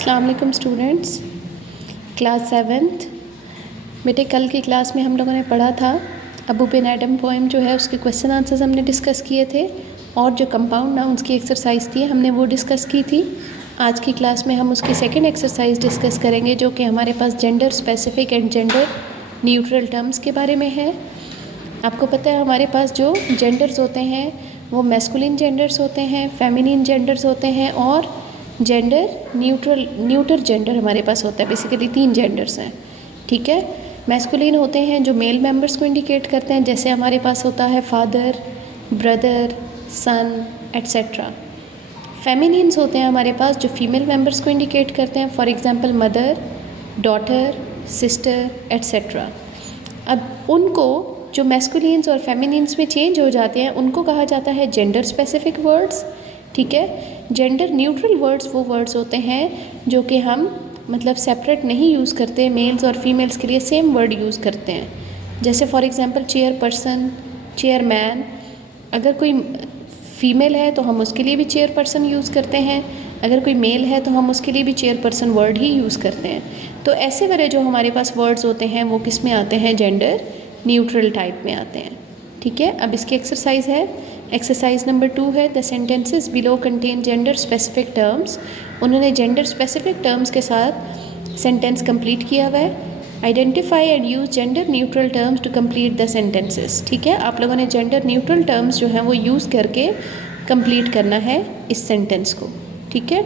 अस्सलाम वालेकुम students, class 7th। बेटे कल की क्लास में हम लोगों ने पढ़ा था अबू बिन एडम पोएम जो है उसके क्वेश्चन आंसर्स हमने डिस्कस किए थे और जो कंपाउंड नाउन्स की एक्सरसाइज थी हमने वो डिस्कस की थी। आज की क्लास में हम उसकी सेकंड एक्सरसाइज डिस्कस करेंगे जो कि हमारे पास gender specific and gender neutral terms के बारे में है। आपको पता है हमारे पास जो जेंडर्स होते हैं वो मैस्कुलिन जेंडर्स होते हैं, फेमिनिन जेंडर्स होते हैं और जेंडर न्यूटर जेंडर हमारे पास होता है। बेसिकली 3 जेंडर्स हैं, ठीक है। मैस्कुलिन होते हैं जो मेल मेंबर्स को इंडिकेट करते हैं, जैसे हमारे पास होता है फादर, ब्रदर, सन एट्सेट्रा। फेमिनिन्स होते हैं हमारे पास जो फीमेल मेंबर्स को इंडिकेट करते हैं, for example mother, daughter, sister etcetera. अब उनको जो मैस्कुलिन्स और फेमिनिन्स में चेंज हो जाते हैं उनको कहा जाता है जेंडर स्पेसिफिक वर्ड्स, ठीक है। जेंडर न्यूट्रल वर्ड्स वो वर्ड्स होते हैं जो कि हम मतलब सेपरेट नहीं यूज़ करते, मेल्स और फीमेल्स के लिए सेम वर्ड यूज़ करते हैं। जैसे for example chair person, chairman. अगर कोई फीमेल है तो हम उसके लिए भी चेयर पर्सन यूज़ करते हैं, अगर कोई मेल है तो हम उसके लिए भी चेयर पर्सन वर्ड ही यूज़ करते हैं। तो ऐसे वाले जो हमारे पास वर्ड्स होते हैं वो किस में आते हैं, जेंडर न्यूट्रल टाइप में आते हैं, ठीक है। अब इसकी एक्सरसाइज है, एक्सरसाइज नंबर 2 है the sentences below contain gender specific terms. उन्होंने जेंडर स्पेसिफिक टर्म्स के साथ सेंटेंस कंप्लीट किया हुआ है। Identify and use gender neutral terms to complete the sentences, ठीक है। आप लोगों ने जेंडर न्यूट्रल टर्म्स जो हैं वो यूज़ करके कंप्लीट करना है इस सेंटेंस को, ठीक है।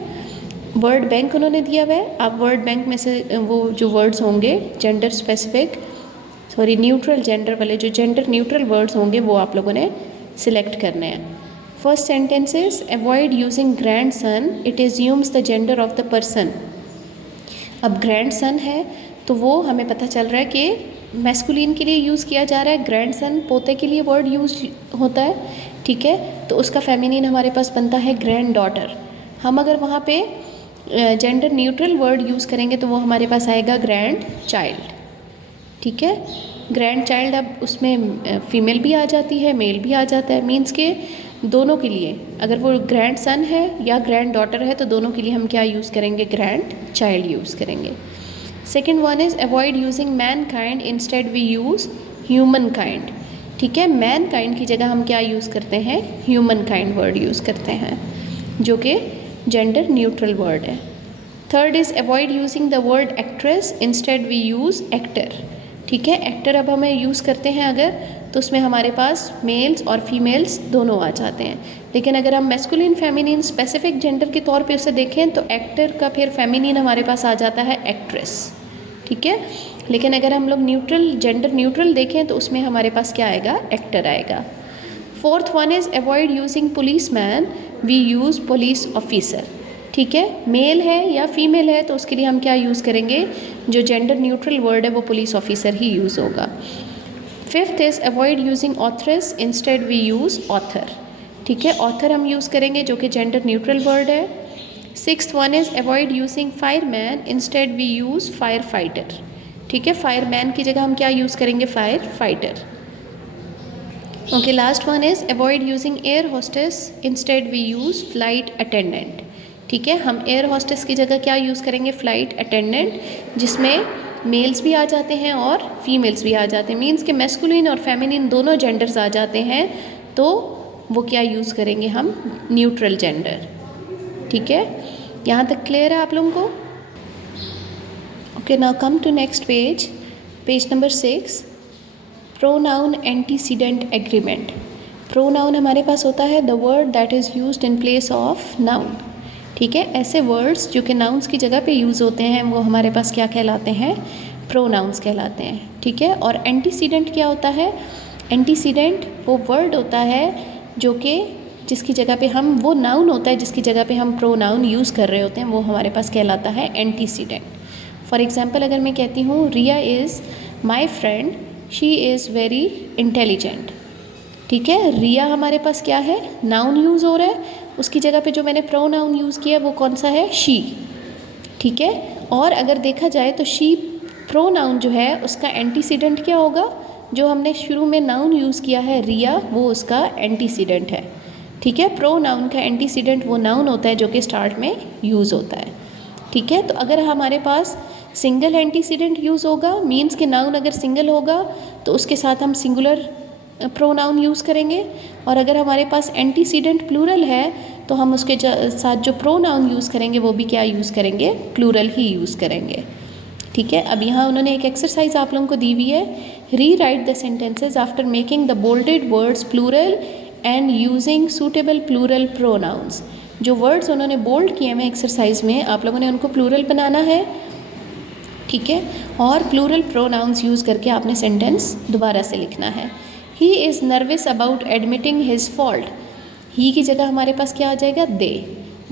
वर्ड बैंक उन्होंने दिया हुआ है, आप वर्ड बैंक में से वो जो वर्ड्स होंगे जेंडर स्पेसिफिक न्यूट्रल जेंडर वाले जो जेंडर न्यूट्रल वर्ड्स होंगे वो आप लोगों ने सिलेक्ट करने हैं। First sentence is avoid using grand son, it assumes the gender of the person. अब ग्रैंड सन है तो वो हमें पता चल रहा है कि मैस्कुलिन के लिए यूज़ किया जा रहा है, ग्रैंड सन पोते के लिए वर्ड यूज होता है, ठीक है। तो उसका फेमिनिन हमारे पास बनता है ग्रैंड डॉटर। हम अगर वहाँ पे जेंडर न्यूट्रल वर्ड यूज़ करेंगे तो वो हमारे पास आएगा ग्रैंड चाइल्ड, ठीक है। ग्रैंड चाइल्ड अब उसमें फीमेल भी आ जाती है, मेल भी आ जाता है, मीन्स के दोनों के लिए अगर वो ग्रैंड सन है या ग्रैंड डॉटर है तो दोनों के लिए हम क्या यूज़ करेंगे, ग्रैंड चाइल्ड यूज़ करेंगे। Second one is avoid using mankind, instead we use humankind, ठीक है। मैन काइंड की जगह हम क्या यूज़ करते हैं, ह्यूमन काइंड वर्ड यूज़ करते हैं जो कि जेंडर न्यूट्रल वर्ड है। Third is avoid using the word actress, instead we use actor, ठीक है। एक्टर अब हमें यूज़ करते हैं अगर तो उसमें हमारे पास मेल्स और फीमेल्स दोनों आ जाते हैं, लेकिन अगर हम मैस्कुलिन फेमिनिन स्पेसिफिक जेंडर के तौर पे उसे देखें तो एक्टर का फिर फेमिनिन हमारे पास आ जाता है एक्ट्रेस, ठीक है। लेकिन अगर हम लोग न्यूट्रल जेंडर न्यूट्रल देखें तो उसमें हमारे पास क्या आएगा, एक्टर आएगा। Fourth one is avoid using policeman, we use police officer, ठीक है। मेल है या फीमेल है तो उसके लिए हम क्या यूज़ करेंगे, जो जेंडर न्यूट्रल वर्ड है वो पुलिस ऑफिसर ही यूज़ होगा। Fifth is avoid using authoress, instead we use author, ठीक है। ऑथर हम यूज़ करेंगे जो कि जेंडर न्यूट्रल वर्ड है। Sixth one is avoid using fireman, instead we use firefighter, ठीक है। फायरमैन की जगह हम क्या यूज़ करेंगे, firefighter. Okay, last one is avoid using air hostess, instead we use flight attendant, ठीक है। हम एयर होस्टेस की जगह क्या यूज़ करेंगे, फ्लाइट अटेंडेंट, जिसमें मेल्स भी आ जाते हैं और फीमेल्स भी आ जाते हैं, मीन्स के मैस्कुलिन और फेमिनिन दोनों जेंडर्स आ जाते हैं, तो वो क्या यूज़ करेंगे हम, न्यूट्रल जेंडर, ठीक है। यहाँ तक क्लियर है आप लोगों को। Okay, now come to next page, page number 6, pronoun antecedent agreement. Pronoun हमारे पास होता है the word that is used in place of noun, ठीक है। ऐसे वर्ड्स जो कि नाउन्स की जगह पे यूज़ होते हैं वो हमारे पास क्या कहलाते हैं, प्रोनाउंस कहलाते हैं, ठीक है। और एंटीसीडेंट क्या होता है, एंटीसीडेंट वो वर्ड होता है जो कि जिसकी जगह पे हम, वो नाउन होता है जिसकी जगह पे हम प्रोनाउन यूज़ कर रहे होते हैं, वो हमारे पास कहलाता है एंटीसीडेंट। फॉर एग्जाम्पल अगर मैं कहती हूँ Riya is my friend, she is very intelligent, ठीक है। रिया हमारे पास क्या है, नाउन यूज़ हो रहा है, उसकी जगह पे जो मैंने प्रोनाउन यूज़ किया वो कौन सा है, शी, ठीक है। और अगर देखा जाए तो शी प्रोनाउन जो है उसका एंटीसीडेंट क्या होगा, जो हमने शुरू में नाउन यूज़ किया है रिया, वो उसका एंटीसीडेंट है, ठीक है। प्रोनाउन का एंटीसीडेंट वो नाउन होता है जो कि स्टार्ट में यूज़ होता है, ठीक है, तो अगर हमारे पास सिंगल एंटीसीडेंट यूज़ होगा, मीन्स कि नाउन अगर सिंगल होगा तो उसके साथ हम सिंगुलर प्रोनाउन यूज़ करेंगे, और अगर हमारे पास एंटीसीडेंट प्लूरल है तो हम उसके साथ जो प्रोनाउन यूज़ करेंगे वो भी क्या यूज़ करेंगे, प्लूरल ही यूज़ करेंगे। ठीक है, अब यहाँ उन्होंने एक एक्सरसाइज आप लोगों को दी हुई है, rewrite the sentences after making the bolded words plural and using suitable plural pronouns. जो वर्ड्स उन्होंने बोल्ड किए हैं एक्सरसाइज में, आप लोगों ने उनको प्लूरल बनाना है। ठीक है, और प्लूरल प्रोनाउंस यूज़ करके आपने सेंटेंस दोबारा से लिखना है। He is nervous about admitting his fault. He की जगह हमारे पास क्या आ जाएगा,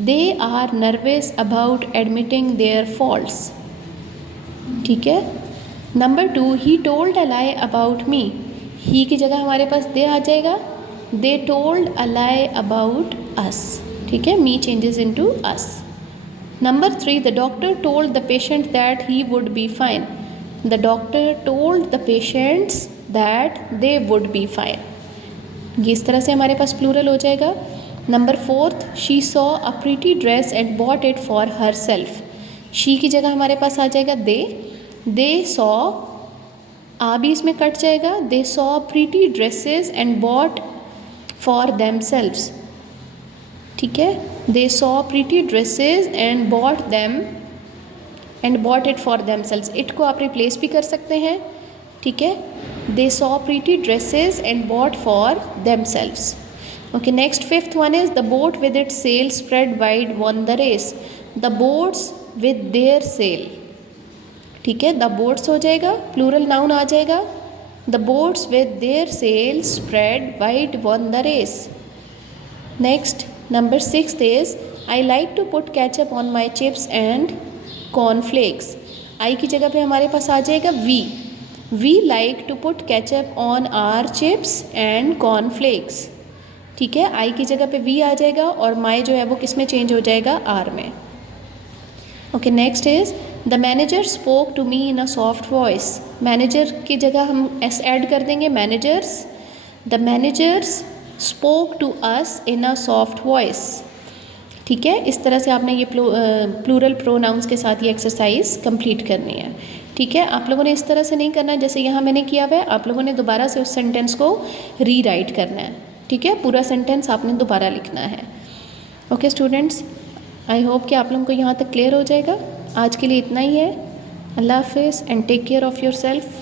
they are nervous about admitting their faults. ठीक है, number 2, he told a lie about me. He की जगह हमारे पास दे आ जाएगा, they told a lie about us. ठीक है, me changes into us. Number 3, the doctor told the patient that he would be fine. The doctor told the patients that they would be fine. ये इस तरह से हमारे पास plural हो जाएगा। Number 4, she saw a pretty dress and bought it for herself. She की जगह हमारे पास आ जाएगा दे सॉ, आ भी इसमें कट जाएगा, they saw pretty dresses and bought for themselves. ठीक है, they saw pretty dresses and bought it for themselves. It को आप रिप्लेस भी कर सकते हैं। ठीक है, they saw pretty dresses and bought for themselves. Okay, next 5th one is the boat with it sail spread wide won the race. The boats with their sail. ठीक है, द बोट्स हो जाएगा, plural noun आ जाएगा, the boats with their sail spread wide won the race. Next number 6 is I like to put ketchup on my chips and cornflakes. I की जगह पे हमारे पास आ जाएगा we like to put ketchup on our chips and cornflakes. ठीक है, आई की जगह पे वी आ जाएगा और माई जो है वो किस में चेंज हो जाएगा, आर में। Okay, next is the manager spoke to me in a soft voice. Manager की जगह हम एस ऐड कर देंगे, managers. The managers spoke to us in a soft voice. ठीक है, इस तरह से आपने ये प्लूरल प्रोनाउंस के साथ ये एक्सरसाइज कंप्लीट करनी है। ठीक है, आप लोगों ने इस तरह से नहीं करना जैसे यहाँ मैंने किया हुआ है, आप लोगों ने दोबारा से उस सेंटेंस को री राइट करना है। ठीक है, पूरा सेंटेंस आपने दोबारा लिखना है। ओके स्टूडेंट्स, आई होप कि आप लोगों को यहाँ तक क्लियर हो जाएगा। आज के लिए इतना ही है। अल्लाह हाफिज़ and take care of your self.